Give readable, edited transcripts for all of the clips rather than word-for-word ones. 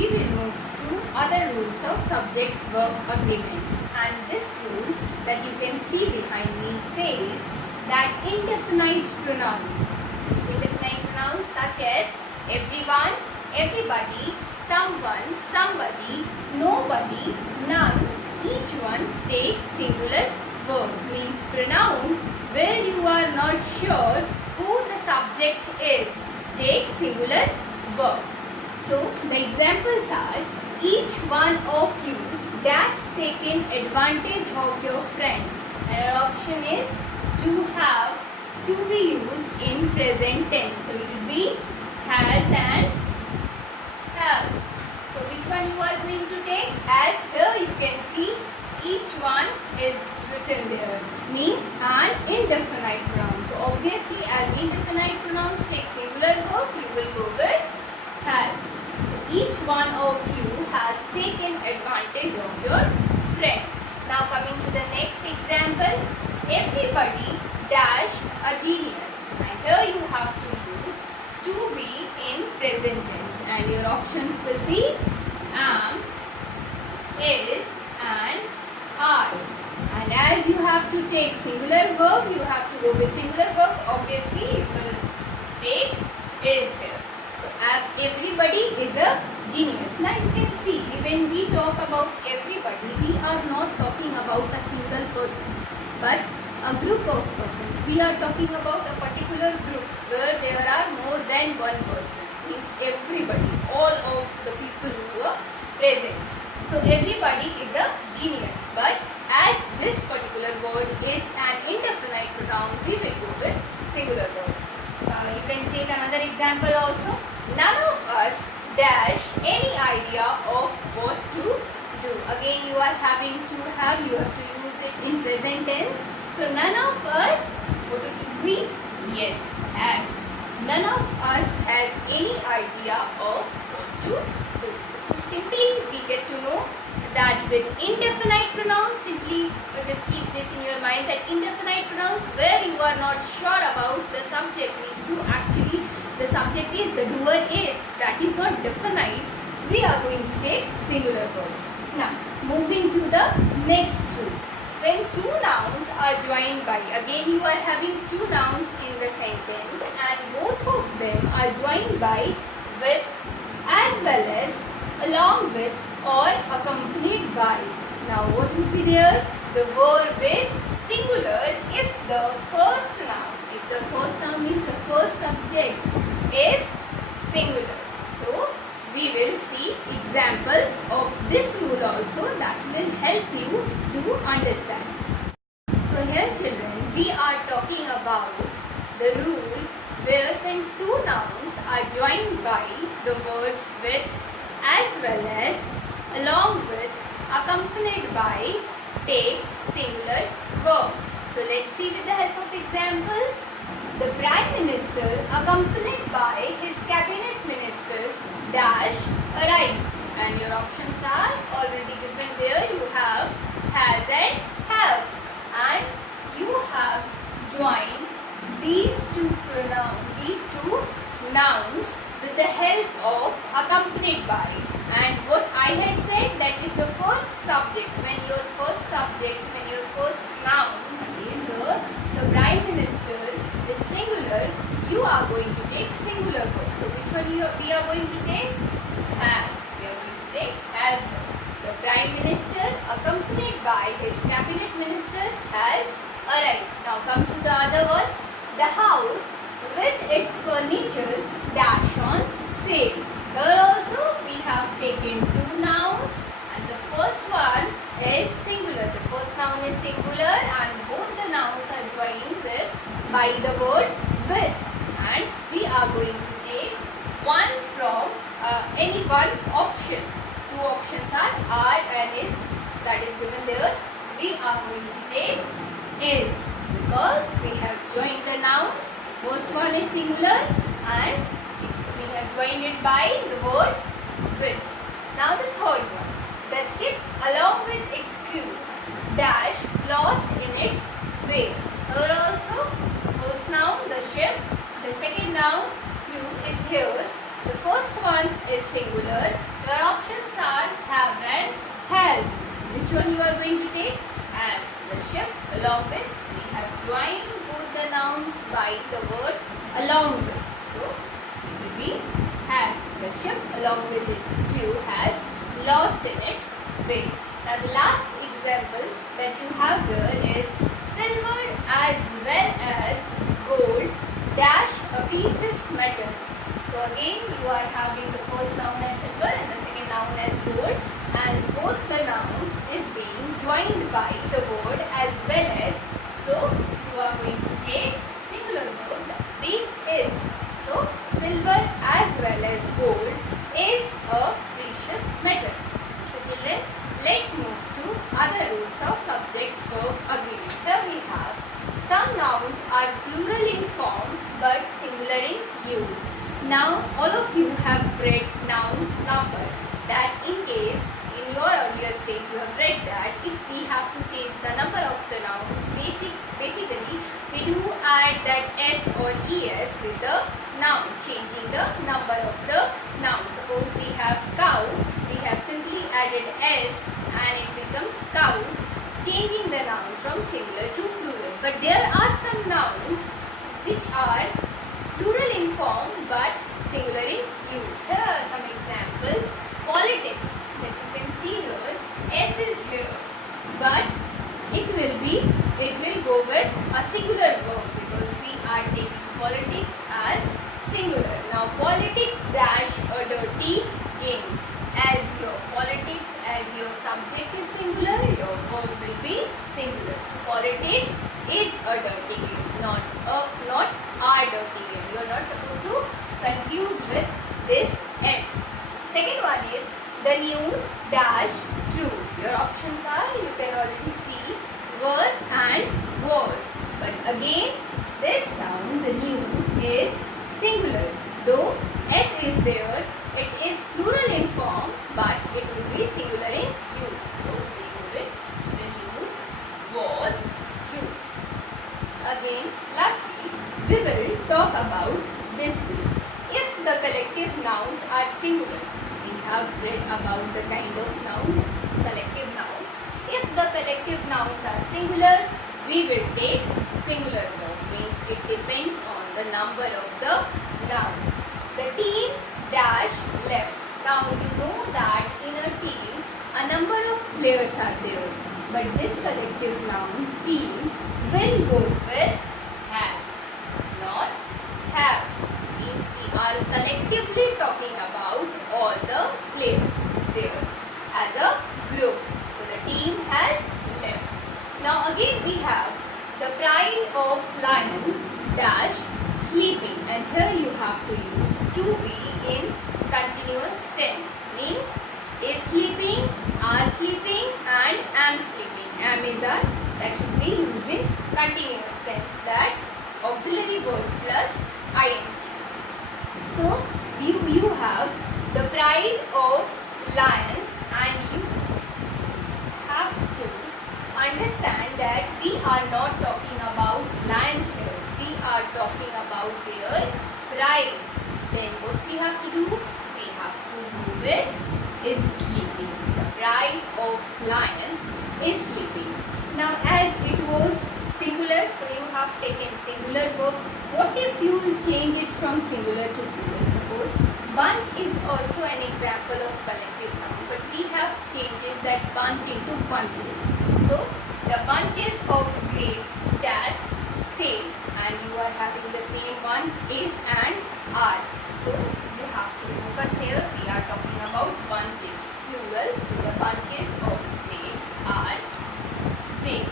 we will move to other rules of subject-verb agreement. And this rule that you can see behind me says that indefinite pronouns such as everyone, everybody, someone, somebody, nobody, none, each one take singular verb. Means pronoun where you are not sure who the subject is, take singular verb. So the examples are each one of you dash taken advantage of your friend. Another option is to have, to be used in present tense. So it will be has and have. So which one you are going to take? As here you can see each one is written there. Means an indefinite pronoun. So obviously as indefinite pronouns take singular verb, you will go with has. So each one of you has taken advantage of your friend. Now coming to the next example. Everybody dash a genius. And here you have to use to be in present tense. And your options will be am, is and are. And as you have to take singular verb, you have to go with singular verb. Obviously you will take is here. So everybody is a genius. Now you can see when we talk about everybody, we are not talking about a single person, but a group of persons. We are talking about a particular group where there are more than one person. Means everybody, all of the people who are present. So everybody is a genius. But as this particular word is an indefinite pronoun, we will go with singular verb. You can take another example also. None of us dash any idea of what to do. Again you are having to have, you have to use it in present tense. So none of us, what it will be? Yes, as. None of us has any idea of what to do. So simply we get to know that with indefinite pronouns, simply just keep this in your mind that indefinite pronouns where you are not sure about the subject, means who actually the subject is, the doer is, that is not definite, we are going to take singular verb. Now moving to the next rule. When two nouns are joined by, again you are having two nouns in the sentence and both of them are joined by with, as well as, along with or accompanied by. Now what would be there? The verb is singular if the first noun, means the first subject is singular. So we will see examples of this rule also that will help you to understand. So here children, we are talking about the rule where when two nouns are joined by the words with, as well as, along with, accompanied by, takes singular verb. So let's see with the help of examples. The Prime Minister accompanied by his cabinet ministers dash arrived. And your options are already given there. You have has and have. And you have joined these two nouns with the help of accompanied by. And what I had said that if the first subject, when your first noun is the Prime Minister is singular, you are going to take singular verb. So which one we are going to take? Has. We are going to take has. The Prime Minister accompanied by his cabinet minister has arrived. Now come to the other one. The house with its furniture dash on sale. Here also we have taken two nouns and the first one is singular. The first noun is singular and both the nouns are joined with by the word with, and we are going to take one from any one option. Two options are and is, that is given there. We are going to take is because we have joined the nouns. The first one is singular and we have joined it by the word with. Now the third one. The ship along with its crew dash lost in its way. Here also first noun the ship, the second noun crew is here. The first one is singular Your options are have and has. Which one you are going to take? As the ship. Along with, we have joined both the nouns by the word along with. So it will be has. The ship along with its crew has lost in its way. Now the last example that you have here is silver as well as gold dash a precious metal. So again you are having the first noun as silver and the second noun as gold, and both the nouns is being joined by the word as well as. So you are going to take singular verb that be is. So silver as well as gold is a precious metal. So children, let's move to other rules of subject verb agreement. Here we have some nouns are plural in form but singular in use. Now all of you have read nouns number, that in case in your earlier stage you have read that if we have to change the number of the noun, basically we do add that s or es with the noun, changing the number of the noun. Suppose we have cow, we have simply added s and it becomes cows, changing the noun from singular to plural. But there are some nouns which are plural in form but singular in use. Here are some examples. Politics, that you can see here, s is here, but it will go with a singular verb because we are taking politics as singular. Now politics dash a dirty game. As your politics, as your subject is singular, your verb will be singular. So politics is a dirty game, not a dirty game. You are not supposed to confuse with this s. Second one is the news dash true. Your options are, you can already see, were and was. But again, this noun, the news, is singular. Though s is there, it is plural in form, but it will be singular in use. So we go with the news was true. Again, lastly, we will talk about this rule. If the collective nouns are singular, we have read about the kind of noun, collective noun. If the collective nouns are singular, we will take singular verb, means it depends on the number of the noun. The team dash left. Now you know that in a team a number of players are there, but this collective noun team will go with has, not have. Means we are collectively talking about all the players there as a group. So the team has left. Now again we have the pride of lions dash sleeping, and here you have to use to be in continuous tense, means is sleeping, are sleeping and am sleeping. Am is are, that should be used in continuous tense, that auxiliary verb plus ing. So you have the pride of lions, and you have to understand that we are not talking about lions here. We are talking about their pride. Then what we have to do? We have to go with is sleeping. The pride of lions is sleeping. Now as it was singular, so you have taken singular verb. What if you will change it from singular to plural? Suppose bunch is also an example of collective noun, but we have changes that bunch into bunches. So the bunches of grapes dash stay, and you are having the same one is and are. So you have to focus here. We are talking about bunches, plural. So the bunches of grapes are stay.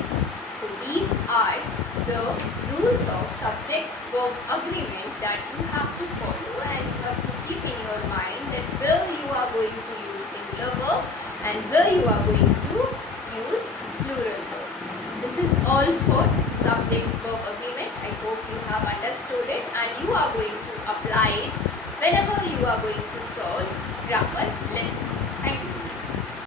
So these are the rules of subject verb agreement that you have to follow, and you have to keep in your mind that where you are going to use singular verb and where you are going to use plural verb. This is all for subject verb agreement. I hope you have understood it and you are going to apply it whenever